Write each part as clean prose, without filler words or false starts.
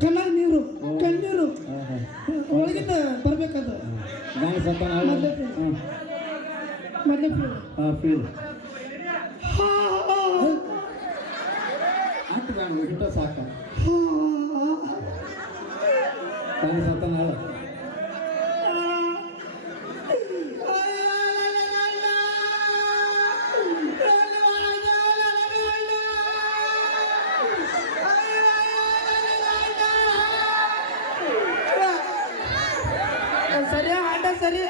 ಕಣ್ಣಾಗ ನೀರು ಕಣ್ಣೀರು ಒಳಗಿಂದ ಬರ್ಬೇಕದು ಗಾಳಿ ಸತ್ತಾನ ಮೊದಲೇ ಫೀಲ್ ಆಟ ಗಾಣ ಹಿಟ್ಟ ಸಾಕ ಗಾಳಿ ಸತ್ತಾನ ಸರಿ ಆಟ ಸರಿ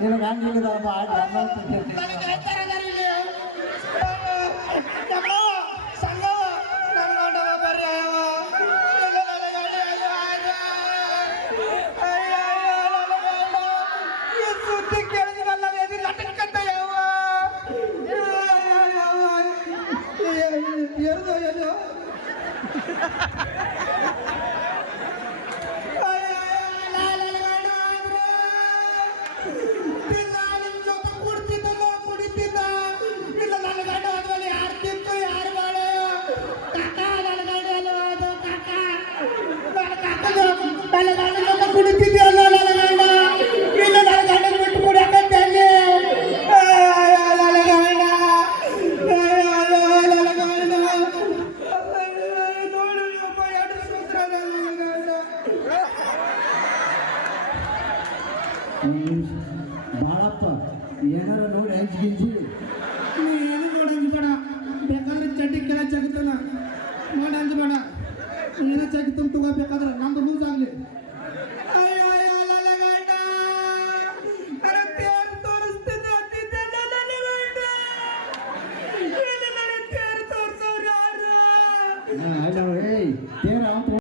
ನಿನಗೆ ಹಂಗಿಲ್ಲದಪ್ಪ ಬಾಳಪ್ಪ ಏನಾರ ನೋಡಿ ಹಂಚ್ಗಿಂಚಿ ಏನು ನೋಡಿ ಹಂಚ್ಬೇಡ ಬೇಕಾದ್ರೆ ಚಡ್ಡಿ ಕೆಳ ಚಗತನ ನೋಡಿ ಹಂಚ್ಬೇಡ ಏನೋ ಚಗಿತನ್ ತಗೋಬೇಕಾದ್ರೆ ನಮ್ದು ಲೂಸ್ ಆಗಲಿ